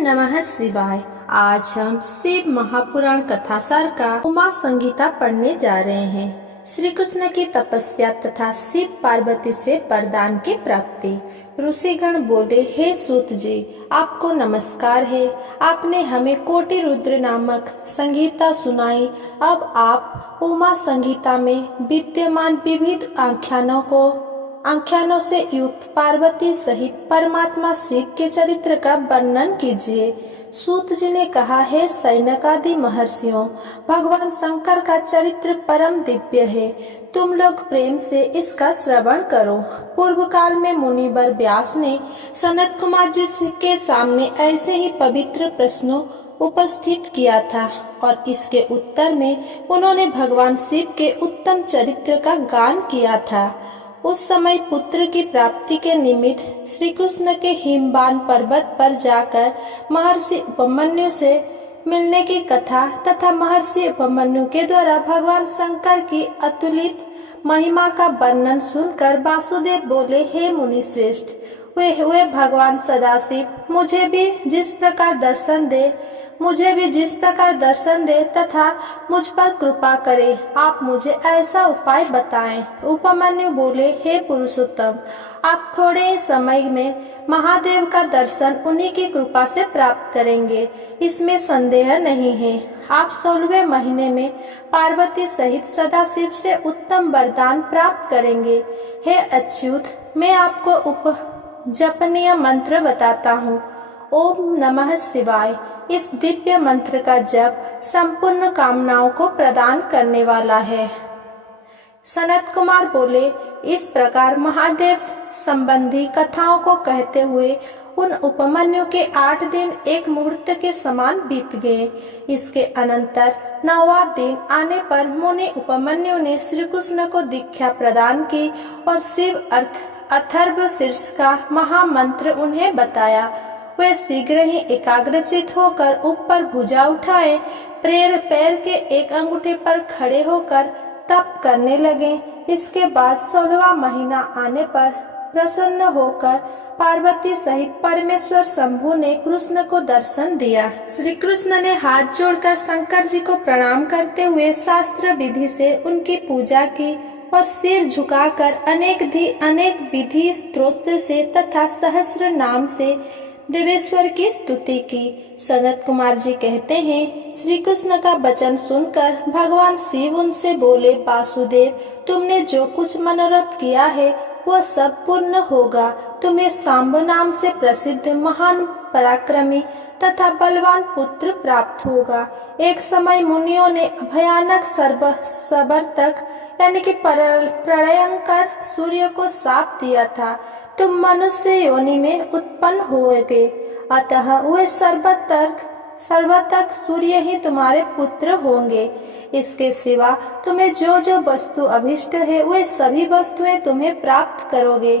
नमः शिवाय। आज हम शिव महापुराण कथासार का उमा संगीता पढ़ने जा रहे हैं। श्री कृष्ण की तपस्या तथा शिव पार्वती से वरदान की प्राप्ति। ऋषिगण बोले, हे सूत जी, आपको नमस्कार है। आपने हमें कोटि रुद्र नामक संगीता सुनाई। अब आप उमा संगीता में विद्यमान विविध आख्यानों से युक्त पार्वती सहित परमात्मा शिव के चरित्र का वर्णन कीजिए। सूत जी ने कहा, है सैनकादि महर्षियों, भगवान शंकर का चरित्र परम दिव्य है। तुम लोग प्रेम से इसका श्रवण करो। पूर्व काल में मुनिवर व्यास ने सनत कुमार जी के सामने ऐसे ही पवित्र प्रश्नों उपस्थित किया था और इसके उत्तर में उन्होंने भगवान शिव के उत्तम चरित्र का गान किया था। उस समय पुत्र की प्राप्ति के निमित्त श्री कृष्ण के हिमवान पर्वत पर जाकर महर्षि उपमन्यु से मिलने की कथा तथा महर्षि उपमन्यु के द्वारा भगवान शंकर की अतुलित महिमा का वर्णन सुनकर वासुदेव बोले, हे मुनि श्रेष्ठ, वे भगवान सदाशिव मुझे भी जिस प्रकार दर्शन दे तथा मुझ पर कृपा करे, आप मुझे ऐसा उपाय बताएं। उपमन्यु बोले, हे पुरुषोत्तम, आप थोड़े ही समय में महादेव का दर्शन उन्हीं की कृपा से प्राप्त करेंगे, इसमें संदेह नहीं है। आप 16वें महीने में पार्वती सहित सदाशिव से उत्तम वरदान प्राप्त करेंगे। हे अच्युत, मैं आपको जपनीय मंत्र बताता हूँ। ओम नमः शिवाय। इस दिव्य मंत्र का जप संपूर्ण कामनाओं को प्रदान करने वाला है। सनत कुमार बोले, इस प्रकार महादेव संबंधी कथाओं को कहते हुए उन उपमन्यु के 8 दिन एक मुहूर्त के समान बीत गए। इसके अनंतर 9वां दिन आने पर मुनि उपमन्यु ने श्री कृष्ण को दीक्षा प्रदान की और शिव अथर्व शीर्ष का महामंत्र उन्हें बताया। वे शीघ्र ही एकाग्रचित होकर ऊपर भुजा उठाए, पैर के एक अंगूठे पर खड़े होकर तप करने लगे। इसके बाद 16वां महीना आने पर प्रसन्न होकर पार्वती सहित परमेश्वर शंभु ने कृष्ण को दर्शन दिया। श्री कृष्ण ने हाथ जोड़कर शंकर जी को प्रणाम करते हुए शास्त्र विधि से उनकी पूजा की और सिर झुकाकर अनेक विधि स्तोत्र से तथा सहस्र नाम से देवेश्वर की स्तुति की। सनत कुमार जी कहते हैं, श्री कृष्ण का वचन सुनकर भगवान शिव उनसे बोले, वासुदेव, तुमने जो कुछ मनोरथ किया है वह सब पूर्ण होगा। तुम्हें सांब नाम से प्रसिद्ध महान पराक्रमी तथा बलवान पुत्र प्राप्त होगा। एक समय मुनियों ने भयानक सबरतक यानी कि प्रलयंकर सूर्य को शाप दिया था, तुम मनुष्य योनि में उत्पन्न होगे, अतः वे सर्वतक सूर्य ही तुम्हारे पुत्र होंगे। इसके सिवा तुम्हें जो वस्तु अभिष्ट है वे सभी वस्तुएं तुम्हें प्राप्त करोगे।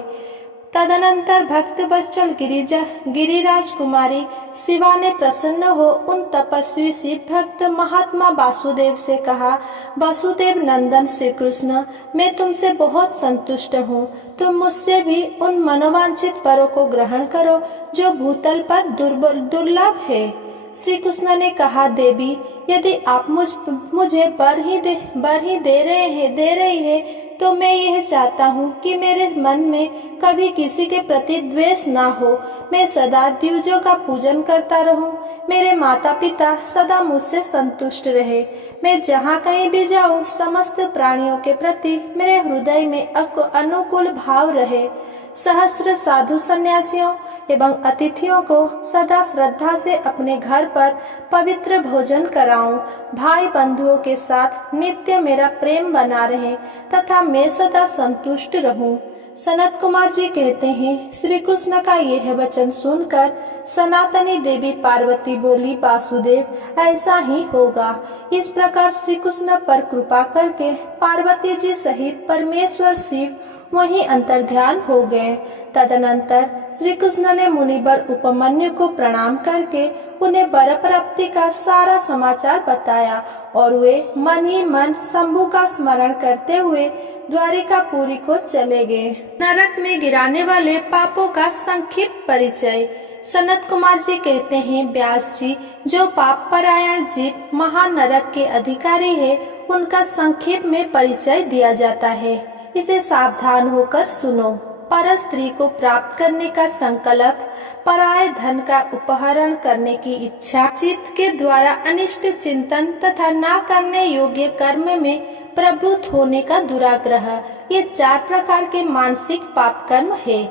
तदनंतर भक्त वत्सल गिरिराज कुमारी शिवा ने प्रसन्न हो उन तपस्वी शिव भक्त महात्मा वासुदेव से कहा, वासुदेव नंदन श्री कृष्ण, मैं तुमसे बहुत संतुष्ट हूँ। तुम मुझसे भी उन मनोवांछित वरों को ग्रहण करो जो भूतल पर दुर्लभ है। श्री कृष्ण ने कहा, देवी, यदि आप मुझे वर ही दे रही है तो मैं यह चाहता हूँ कि मेरे मन में कभी किसी के प्रति द्वेष ना हो। मैं सदा द्विजों का पूजन करता रहूं। मेरे माता पिता सदा मुझसे संतुष्ट रहे। मैं जहाँ कहीं भी जाऊँ समस्त प्राणियों के प्रति मेरे हृदय में अनुकूल भाव रहे। सहस्र साधु सन्यासियों एवं अतिथियों को सदा श्रद्धा से अपने घर पर पवित्र भोजन कराऊं। भाई बंधुओं के साथ नित्य मेरा प्रेम बना रहे तथा मैं सदा संतुष्ट रहूं। सनत कुमार जी कहते हैं, श्री कृष्ण का यह वचन सुनकर सनातनी देवी पार्वती बोली, वासुदेव, ऐसा ही होगा। इस प्रकार श्री कृष्ण पर कृपा करके पार्वती जी सहित परमेश्वर शिव वहीं अंतर्ध्यान हो गए। तदनंतर श्री कृष्ण ने मुनिवर उपमन्यु को प्रणाम करके उन्हें वर प्राप्ति का सारा समाचार बताया और वे मन ही मन शंभु का स्मरण करते हुए द्वारिकापुरी को चले गए। नरक में गिराने वाले पापों का संक्षिप्त परिचय। सनत कुमार जी कहते हैं, व्यास जी, जो पाप परायण जीव महानरक के अधिकारी है, उनका संक्षेप में परिचय दिया जाता है। इसे सावधान होकर सुनो। पर स्त्री को प्राप्त करने का संकल्प, पराये धन का उपहरण करने की इच्छा, चित्त के द्वारा अनिष्ट चिंतन तथा ना करने योग्य कर्म में प्रवृत्त होने का दुराग्रह, ये 4 प्रकार के मानसिक पाप कर्म है।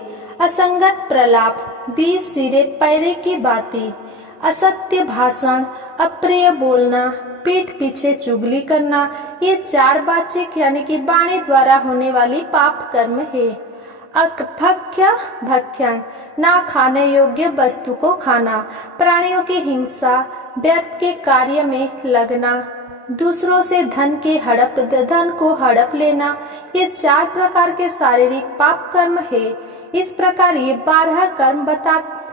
असंगत प्रलाप, 20 सिरे पैरे की बाती, असत्य भाषण, अप्रिय बोलना, पीठ पीछे चुगली करना, ये 4 वाचिक यानी कि वाणी द्वारा होने वाली पाप कर्म है। अभक्ष्य भक्षण, ना खाने योग्य वस्तु को खाना, प्राणियों की हिंसा, व्यर्थ के कार्य में लगना, दूसरों से धन को हड़प लेना, ये 4 प्रकार के शारीरिक पाप कर्म है। इस प्रकार ये 12 कर्म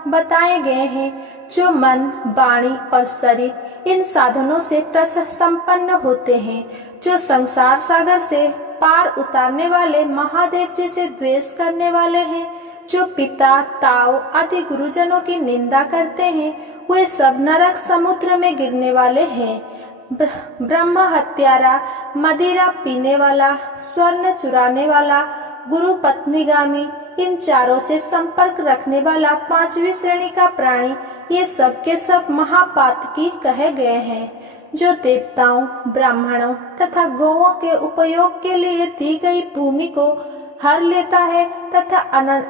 बताए गए हैं जो मन, वाणी और शरीर इन साधनों से संपन्न होते हैं, जो संसार सागर से पार उतारने वाले महादेव जी से द्वेष करने वाले हैं, जो पिता, ताऊ आदि गुरुजनों की निंदा करते हैं, वे सब नरक समुद्र में गिरने वाले हैं। ब्रह्म हत्यारा, मदिरा पीने वाला, स्वर्ण चुराने वाला, गुरु पत्नीगामी, इन 4 से संपर्क रखने वाला 5वीं श्रेणी का प्राणी, ये सब के सब महापातकी कहे गए हैं। जो देवताओं, ब्राह्मणों तथा गौओं के उपयोग के लिए दी गई भूमि को हर लेता है तथा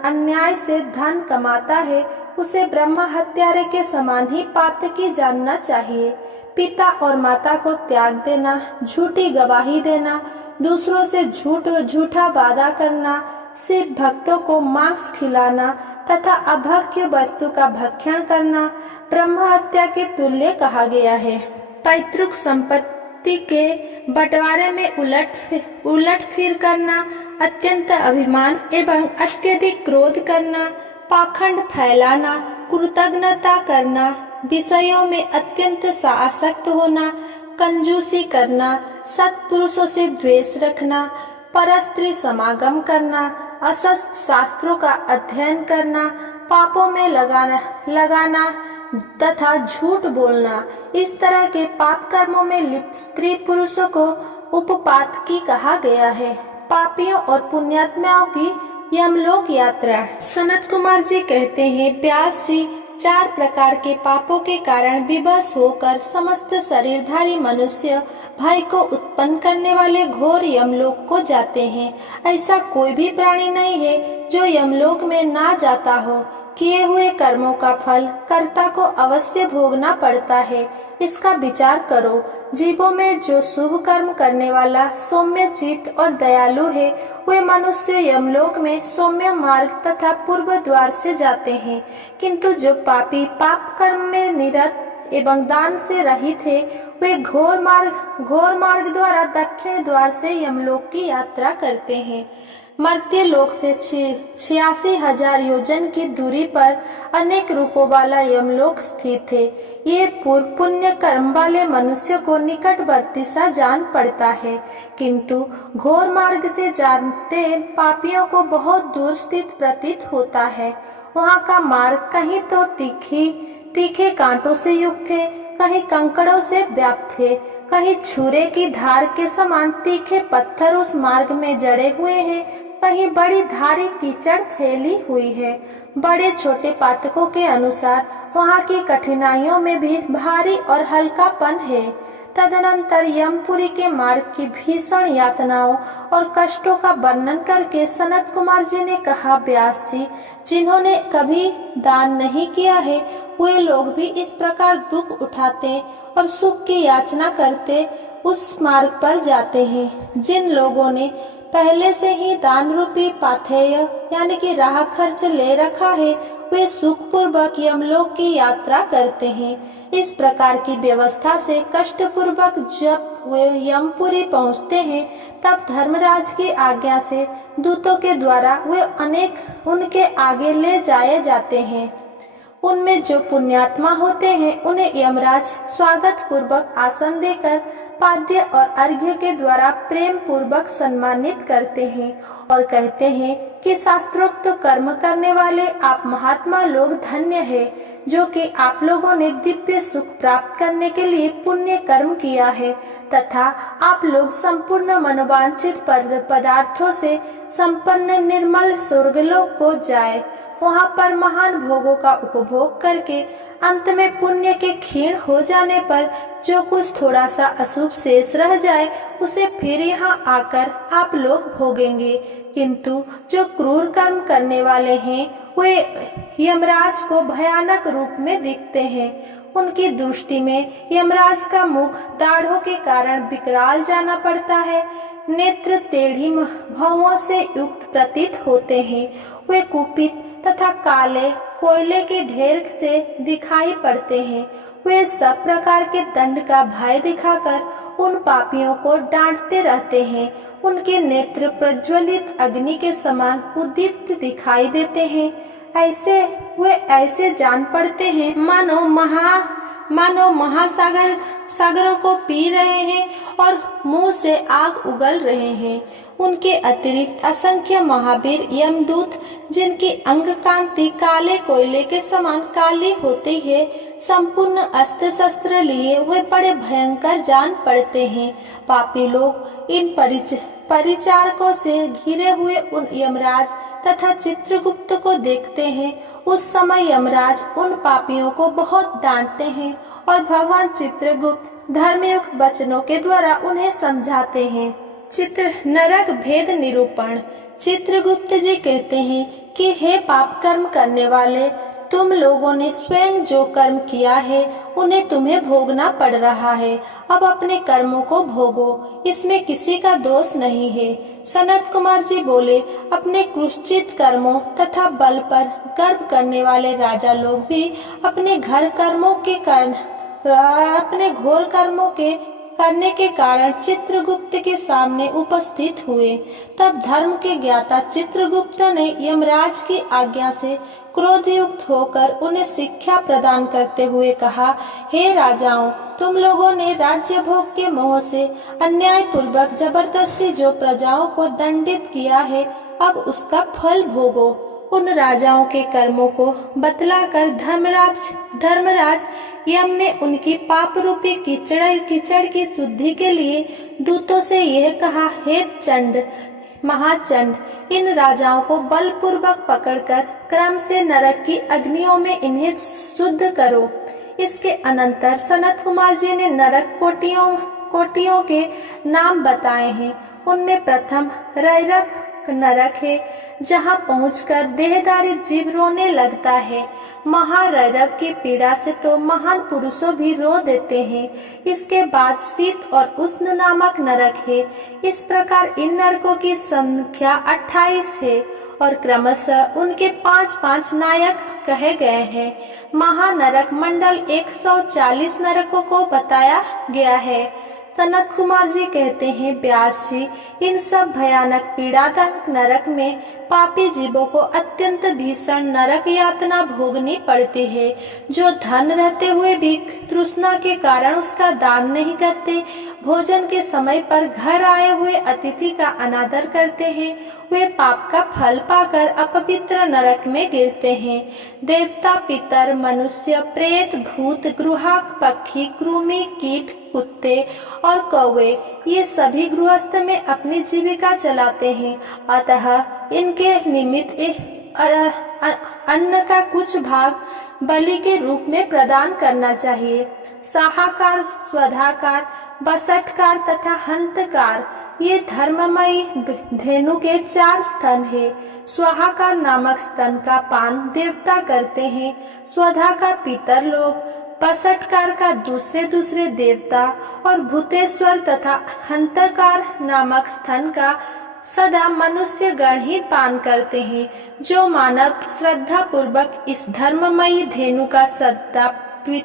अन्याय से धन कमाता है, उसे ब्रह्म हत्यारे के समान ही पातकी जानना चाहिए। पिता और माता को त्याग देना, झूठी गवाही देना, दूसरों से झूठा वादा करना, शिव भक्तों को मांस खिलाना तथा अभक्ष्य वस्तु का भक्षण करना ब्रह्म हत्या के तुल्य कहा गया है। पैतृक संपत्ति के बंटवारे में उलट फिर करना, अत्यंत अभिमान एवं अत्यधिक क्रोध करना, पाखंड फैलाना, कृतज्ञता करना, विषयों में अत्यंत आसक्त होना, कंजूसी करना, सत्पुरुषों से द्वेष रखना, परस्त्री समागम करना, असत शास्त्रों का अध्ययन करना, पापों में लगाना तथा झूठ बोलना, इस तरह के पाप कर्मों में लिप्त स्त्री पुरुषों को उपपातकी कहा गया है। पापियों और पुण्यात्माओं की यमलोक यात्रा। सनत कुमार जी कहते हैं, व्यास जी, 4 प्रकार के पापों के कारण विवश होकर समस्त शरीरधारी मनुष्य भय को उत्पन्न करने वाले घोर यमलोक को जाते हैं। ऐसा कोई भी प्राणी नहीं है जो यमलोक में ना जाता हो। किए हुए कर्मों का फल कर्ता को अवश्य भोगना पड़ता है। इसका विचार करो। जीवों में जो शुभ कर्म करने वाला सौम्य चित्त और दयालु है, वे मनुष्य यमलोक में सौम्य मार्ग तथा पूर्व द्वार से जाते हैं, किंतु जो पापी पाप कर्म में निरत एवं दान से रहित है, वे घोर मार्ग द्वारा दक्षिण द्वार से यमलोक की यात्रा करते हैं। मर्त्य लोक से 86,000 योजन की दूरी पर अनेक रूपों वाला यमलोक स्थित है। ये पूर्व पुण्य कर्म वाले मनुष्य को निकटवर्ती सा जान पड़ता है, किंतु घोर मार्ग से जानते पापियों को बहुत दूर स्थित प्रतीत होता है। वहाँ का मार्ग कहीं तो तीखे कांटों से युक्त है, कहीं कंकड़ों से व्याप्त है, कहीं छुरे की धार के समान तीखे पत्थर उस मार्ग में जड़े हुए हैं, कहीं बड़ी धारी कीचड़ फैली हुई है। बड़े छोटे पाठकों के अनुसार वहाँ की कठिनाइयों में भी भारी और हल्कापन है। तदनंतर यमपुरी के मार्ग की भीषण यातनाओं और कष्टों का वर्णन करके सनत कुमार जी ने कहा, व्यास जी, जिन्होंने कभी दान नहीं किया है, वे लोग भी इस प्रकार दुख उठाते और सुख की याचना करते उस मार्ग पर जाते हैं। जिन लोगों ने पहले से ही दान रूपी पाथेय यानी कि राह खर्च ले रखा है, वे सुखपूर्वक यमलोक की यात्रा करते हैं। इस प्रकार की व्यवस्था से कष्ट पूर्वक जब वे यमपुरी पहुंचते हैं, तब धर्मराज की आज्ञा से दूतों के द्वारा वे उनके आगे ले जाए जाते हैं। उनमें जो पुण्यात्मा होते हैं उन्हें यमराज स्वागत पूर्वक आसन देकर पाद्य और अर्घ्य के द्वारा प्रेम पूर्वक सम्मानित करते हैं और कहते हैं कि शास्त्रोक्त कर्म करने वाले आप महात्मा लोग धन्य है, जो कि आप लोगों ने दिव्य सुख प्राप्त करने के लिए पुण्य कर्म किया है तथा आप लोग संपूर्ण मनोवांछित पदार्थों से संपन्न निर्मल स्वर्गलोक को जाए, वहाँ पर महान भोगों का उपभोग करके अंत में पुण्य के क्षीण हो जाने पर जो कुछ थोड़ा सा अशुभ शेष रह जाए उसे फिर यहाँ आकर आप लोग भोगेंगे। किंतु जो क्रूर कर्म करने वाले हैं वे यमराज को भयानक रूप में दिखते हैं। उनकी दृष्टि में यमराज का मुख दाढ़ों के कारण विकराल जाना पड़ता है, नेत्र टेढ़ी भौहों से युक्त प्रतीत होते हैं। वे कुपित तथा काले कोयले के ढेर से दिखाई पड़ते हैं। वे सब प्रकार के दंड का भय दिखाकर उन पापियों को डांटते रहते हैं। उनके नेत्र प्रज्वलित अग्नि के समान उद्दीप्त दिखाई देते हैं। वे ऐसे जान पड़ते हैं मानो महासागरों को पी रहे हैं और मुंह से आग उगल रहे हैं। उनके अतिरिक्त असंख्य महावीर यमदूत, जिनकी अंग कांति काले कोयले के समान काली होती है, संपूर्ण अस्त्र शस्त्र लिए वे बड़े भयंकर जान पड़ते हैं। पापी लोग इन परिचारकों से घिरे हुए उन यमराज तथा चित्रगुप्त को देखते हैं। उस समय यमराज उन पापियों को बहुत डांटते हैं और भगवान चित्रगुप्त धर्मयुक्त वचनों के द्वारा उन्हें समझाते हैं। नरक भेद निरूपण। चित्रगुप्त जी कहते हैं कि हे पाप कर्म करने वाले, तुम लोगों ने स्वयं जो कर्म किया है उन्हें तुम्हें भोगना पड़ रहा है। अब अपने कर्मों को भोगो, इसमें किसी का दोष नहीं है। सनत कुमार जी बोले, अपने कुत्सित कर्मों तथा बल पर गर्व करने वाले राजा लोग भी अपने घोर कर्मों के करने के कारण चित्रगुप्त के सामने उपस्थित हुए। तब धर्म के ज्ञाता चित्रगुप्त ने यमराज की आज्ञा से क्रोधयुक्त होकर उन्हें शिक्षा प्रदान करते हुए कहा, हे राजाओं, तुम लोगों ने राज्य भोग के मोह से अन्याय पूर्वक जबरदस्ती जो प्रजाओं को दंडित किया है, अब उसका फल भोगो। उन राजाओं के कर्मों को बतलाकर धर्मराज यम ने उनकी पाप रूपी कीचड़ की शुद्धि के लिए दूतों से यह कहा, हे महाचंड, इन राजाओं को बलपूर्वक पकड़कर क्रम से नरक की अग्नियों में इन्हें शुद्ध करो। इसके अनंतर सनत कुमार जी ने नरक कोटियों के नाम बताए हैं। उनमें प्रथम रैरक नरक है, जहाँ पहुंचकर देहधारी जीव रोने लगता है। महारैरव की पीड़ा से तो महान पुरुषों भी रो देते हैं। इसके बाद शीत और उष्ण नामक नरक है। इस प्रकार इन नरकों की संख्या 28 है और क्रमशः उनके 5-5 नायक कहे गए हैं। महानरक मंडल 140 नरकों को बताया गया है। सनत कुमार जी कहते हैं, व्यास जी, इन सब भयानक पीड़ादायक नरक में पापी जीवों को अत्यंत भीषण नरक यातना भोगनी पड़ती है। जो धन रहते हुए भी तृष्णा के कारण उसका दान नहीं करते, भोजन के समय पर घर आए हुए अतिथि का अनादर करते हैं, वे पाप का फल पाकर अपवित्र नरक में गिरते हैं। देवता, पितर, मनुष्य, प्रेत, भूत, गृहक, पक्षी, कृमि, कीट, कुत्ते और कौवे, ये सभी गृहस्थ में अपनी जीविका चलाते हैं। अतः इनके निमित्त अन्न का कुछ भाग बलि के रूप में प्रदान करना चाहिए। साहाकार, स्वधाकार, बसटकार तथा हंतकार, ये धर्ममयी धेनु के 4 स्तन है। स्वाहाकार नामक स्तन का पान देवता करते हैं। स्वधा का पितर लोग, बसटकार का दूसरे देवता और भूतेश्वर तथा हंतकार नामक स्तन का सदा मनुष्य गण ही पान करते हैं। जो मानव श्रद्धा पूर्वक इस धर्ममयी धेनु का सदा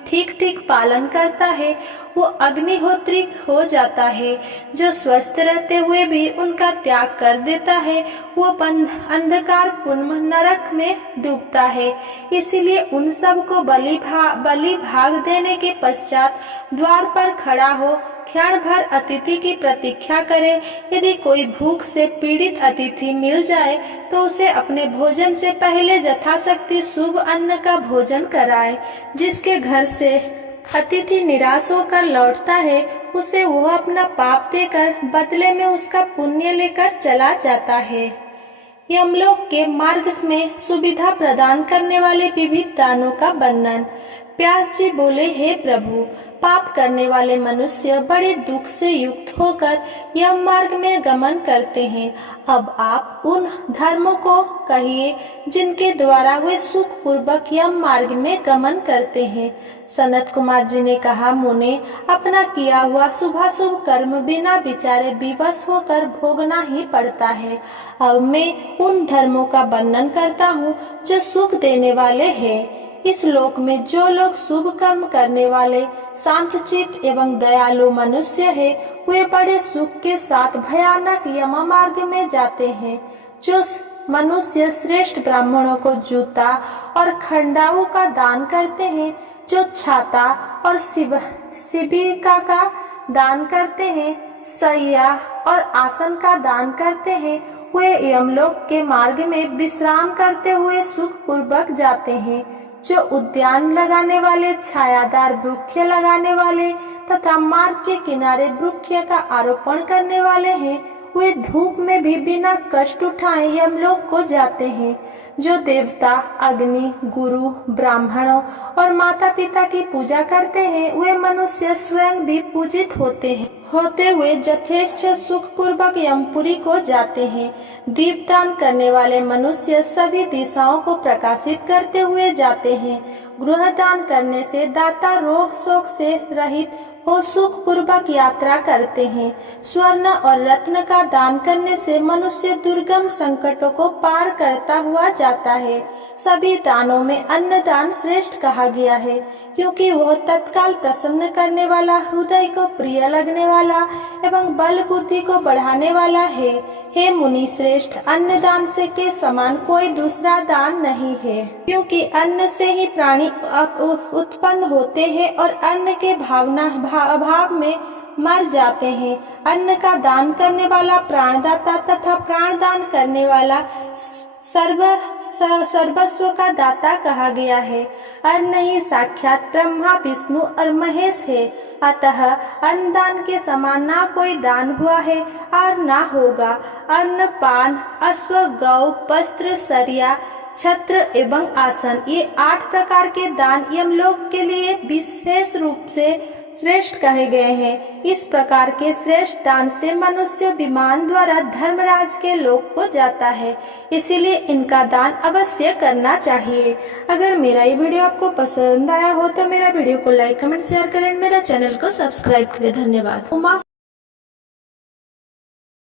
ठीक ठीक पालन करता है वो अग्निहोत्री हो जाता है। जो स्वस्थ रहते हुए भी उनका त्याग कर देता है वो अंधकार पूर्ण नरक में डूबता है। इसीलिए उन सब को बलि भाग देने के पश्चात द्वार पर खड़ा हो क्षण भर अतिथि की प्रतीक्षा करे। यदि कोई भूख से पीड़ित अतिथि मिल जाए तो उसे अपने भोजन से पहले यथाशक्ति शुभ अन्न का भोजन कराए। जिसके घर से अतिथि निराश होकर लौटता है उसे वो अपना पाप देकर बदले में उसका पुण्य लेकर चला जाता है। यमलोक के मार्ग में सुविधा प्रदान करने वाले विविध दानों का वर्णन। व्यास जी बोले, हे प्रभु, पाप करने वाले मनुष्य बड़े दुख से युक्त होकर यम मार्ग में गमन करते हैं। अब आप उन धर्मों को कहिए जिनके द्वारा वे सुख पूर्वक यम मार्ग में गमन करते हैं। सनत कुमार जी ने कहा, मुने, अपना किया हुआ शुभाशुभ कर्म बिना विचारे विवश होकर भोगना ही पड़ता है। अब मैं उन धर्मों का वर्णन करता हूँ जो सुख देने वाले हैं। इस लोक में जो लोग शुभ कर्म करने वाले शांतचित्त एवं दयालु मनुष्य है वे बड़े सुख के साथ भयानक यम मार्ग में जाते हैं। जो मनुष्य श्रेष्ठ ब्राह्मणों को जूता और खंडाओं का दान करते हैं, जो छाता और शिबिका का दान करते हैं, सैया और आसन का दान करते हैं, वे यमलोक के मार्ग में विश्राम करते हुए सुख पूर्वक जाते हैं। जो उद्यान लगाने वाले, छायादार वृक्ष लगाने वाले तथा मार्ग के किनारे वृक्ष का आरोपण करने वाले हैं वे धूप में भी बिना कष्ट उठाए यमलोक को जाते हैं। जो देवता, अग्नि, गुरु, ब्राह्मणों और माता पिता की पूजा करते हैं वे मनुष्य स्वयं भी पूजित होते हुए यथेष्ट सुख पूर्वक यमपुरी को जाते हैं। दीपदान करने वाले मनुष्य सभी दिशाओं को प्रकाशित करते हुए जाते हैं। गृह दान करने से दाता रोग शोक से रहित हो सुख पूर्वक यात्रा करते हैं। स्वर्ण और रत्न का दान करने से मनुष्य दुर्गम संकटों को पार करता हुआ जाता है। सभी दानों में अन्न दान श्रेष्ठ कहा गया है क्योंकि वह तत्काल प्रसन्न करने वाला, हृदय को प्रिय लगने वाला एवं बल बुद्धि को बढ़ाने वाला है। हे मुनि श्रेष्ठ, अन्न दान से के समान कोई दूसरा दान नहीं है क्योंकि अन्न से ही प्राणी उत्पन्न होते हैं और अन्न के अभाव में मर जाते हैं। अन्न का दान करने वाला प्राणदाता तथा प्राण दान करने वाला सर्वस्व का दाता कहा गया है। अन्न ही साक्षात ब्रह्मा, विष्णु और महेश है। अतः अन्नदान के समान ना कोई दान हुआ है और ना होगा। अन्न, पान, अश्व, गौ, वस्त्र, सरिया, छत्र एवं आसन, ये 8 प्रकार के दान यमलोक के लिए विशेष रूप से श्रेष्ठ कहे गए हैं। इस प्रकार के श्रेष्ठ दान से मनुष्य विमान द्वारा धर्मराज के लोक को जाता है। इसीलिए इनका दान अवश्य करना चाहिए। अगर मेरा ये वीडियो आपको पसंद आया हो तो मेरा वीडियो को लाइक, कमेंट, शेयर करें। मेरा चैनल को सब्सक्राइब करें। धन्यवाद।